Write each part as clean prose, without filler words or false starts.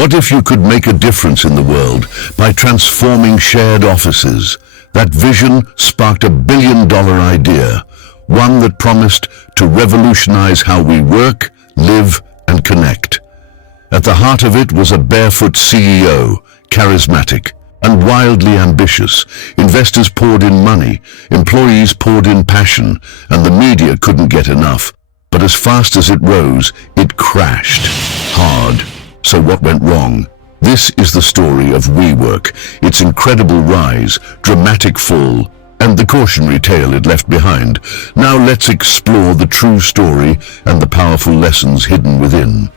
What if you could make a difference in the world by transforming shared offices? That vision sparked a billion-dollar idea, one that promised to revolutionize how we work, live, and connect. At the heart of it was a barefoot CEO, charismatic and wildly ambitious. Investors poured in money, employees poured in passion, and the media couldn't get enough. But as fast as it rose, it crashed hard. So what went wrong? This is the story of WeWork, its incredible rise, dramatic fall, and the cautionary tale it left behind. Now let's explore the true story and the powerful lessons hidden within.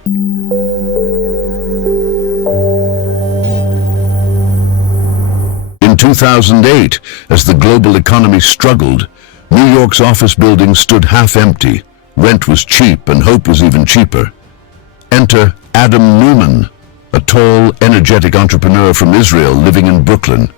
In 2008, as the global economy struggled, New York's office buildings stood half empty. Rent was cheap and hope was even cheaper. Enter Adam Neumann, a tall, energetic entrepreneur from Israel living in Brooklyn.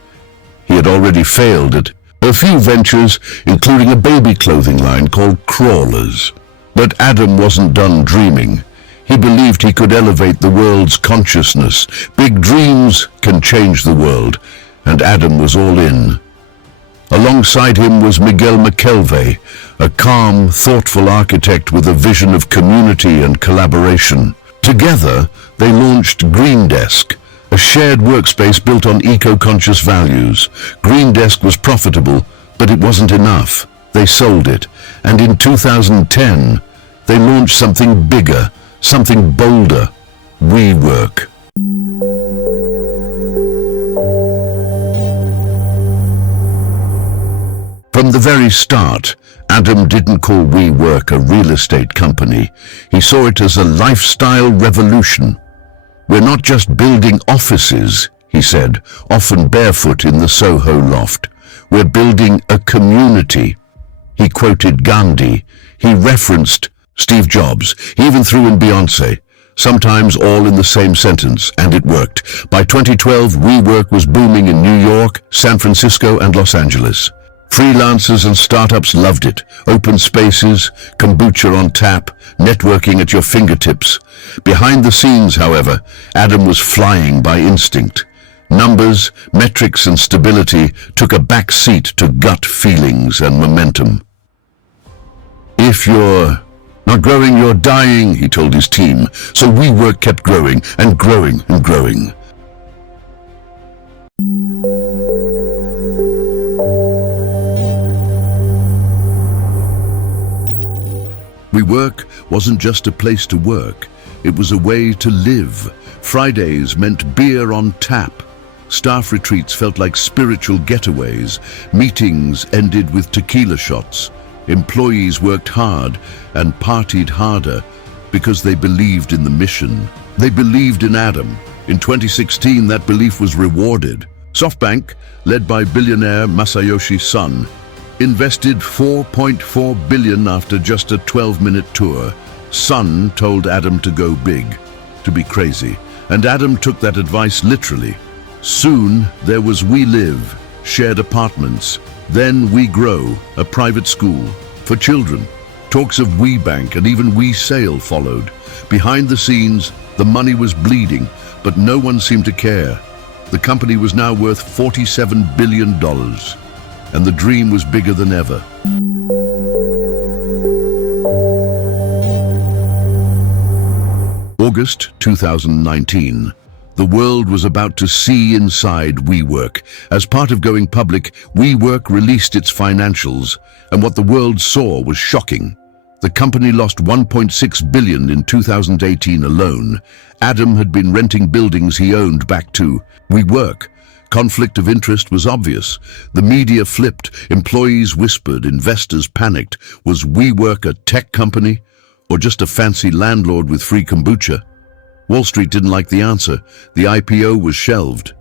He had already failed at a few ventures, including a baby clothing line called Crawlers. But Adam wasn't done dreaming. He believed he could elevate the world's consciousness. Big dreams can change the world, and Adam was all in. Alongside him was Miguel McKelvey, a calm, thoughtful architect with a vision of community and collaboration. Together, they launched Green Desk, a shared workspace built on eco-conscious values. Green Desk was profitable, but it wasn't enough. They sold it, and in 2010, they launched something bigger, something bolder, WeWork. From the very start, Adam didn't call WeWork a real estate company. He saw it as a lifestyle revolution. We're not just building offices, he said, often barefoot in the Soho loft. We're building a community. He quoted Gandhi. He referenced Steve Jobs. He even threw in Beyoncé, sometimes all in the same sentence, and it worked. By 2012, WeWork was booming in New York, San Francisco, and Los Angeles. Freelancers and startups loved it. Open spaces, kombucha on tap, networking at your fingertips. Behind the scenes, however, Adam was flying by instinct. Numbers, metrics, and stability took a back seat to gut feelings and momentum. If you're not growing, you're dying, he told his team. So WeWork kept growing and growing and growing. WeWork wasn't just a place to work, it was a way to live. Fridays meant beer on tap. Staff retreats felt like spiritual getaways. Meetings ended with tequila shots. Employees worked hard and partied harder because they believed in the mission. They believed in Adam. In 2016, that belief was rewarded. SoftBank, led by billionaire Masayoshi Son, invested $4.4 billion after just a 12-minute tour. Son told Adam to go big, to be crazy, and Adam took that advice literally. Soon, there was We Live, shared apartments. Then We Grow, a private school for children. Talks of WeBank and even WeSail followed. Behind the scenes, the money was bleeding, but no one seemed to care. The company was now worth $47 billion. And the dream was bigger than ever. August 2019. The world was about to see inside WeWork. As part of going public, WeWork released its financials, and what the world saw was shocking. The company lost $1.6 billion in 2018 alone. Adam had been renting buildings he owned back to WeWork. Conflict of interest was obvious. The media flipped, employees whispered, investors panicked. Was WeWork a tech company or just a fancy landlord with free kombucha? Wall Street didn't like the answer. The IPO was shelved.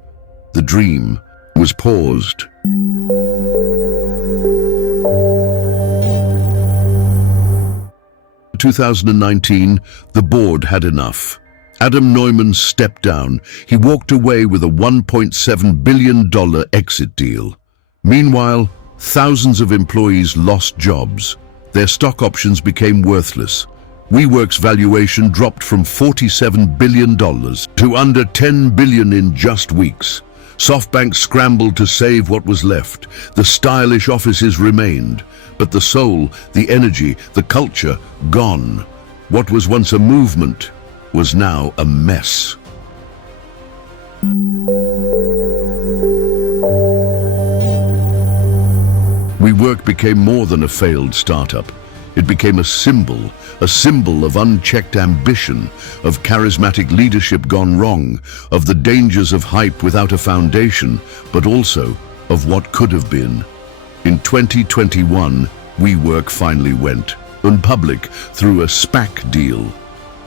The dream was paused. In 2019, the board had enough. Adam Neumann stepped down. He walked away with a $1.7 billion exit deal. Meanwhile, thousands of employees lost jobs. Their stock options became worthless. WeWork's valuation dropped from $47 billion to under $10 billion in just weeks. SoftBank scrambled to save what was left. The stylish offices remained, but the soul, the energy, the culture, gone. What was once a movement was now a mess. WeWork became more than a failed startup. It became a symbol of unchecked ambition, of charismatic leadership gone wrong, of the dangers of hype without a foundation, but also of what could have been. In 2021, WeWork finally went public through a SPAC deal.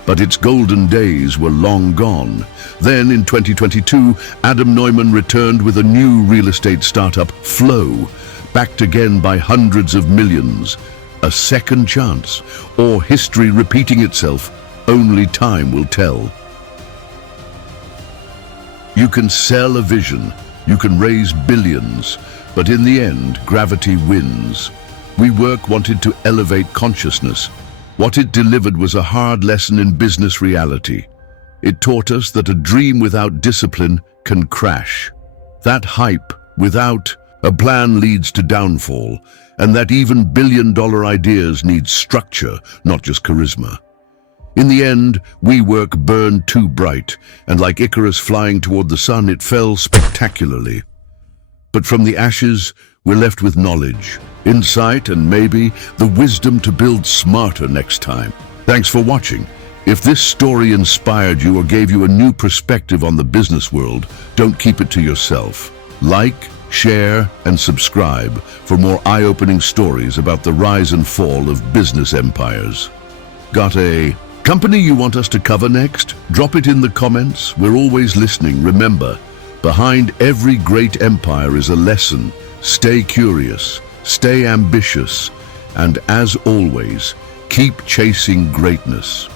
But its golden days were long gone. Then in 2022, Adam Neumann returned with a new real estate startup, Flow, backed again by hundreds of millions. A second chance, or history repeating itself, only time will tell. You can sell a vision, you can raise billions, but in the end, gravity wins. WeWork wanted to elevate consciousness. What it delivered was a hard lesson in business reality. It taught us that a dream without discipline can crash. That hype without a plan leads to downfall, and that even billion-dollar ideas need structure, not just charisma. In the end, WeWork burned too bright, and like Icarus flying toward the sun, it fell spectacularly. But from the ashes, we're left with knowledge, insight, and maybe the wisdom to build smarter next time. Thanks for watching. If this story inspired you or gave you a new perspective on the business world, don't keep it to yourself. Like, share, and subscribe for more eye-opening stories about the rise and fall of business empires. Got a company you want us to cover next? Drop it in the comments. We're always listening. Remember, behind every great empire is a lesson. Stay curious, stay ambitious, and as always, keep chasing greatness.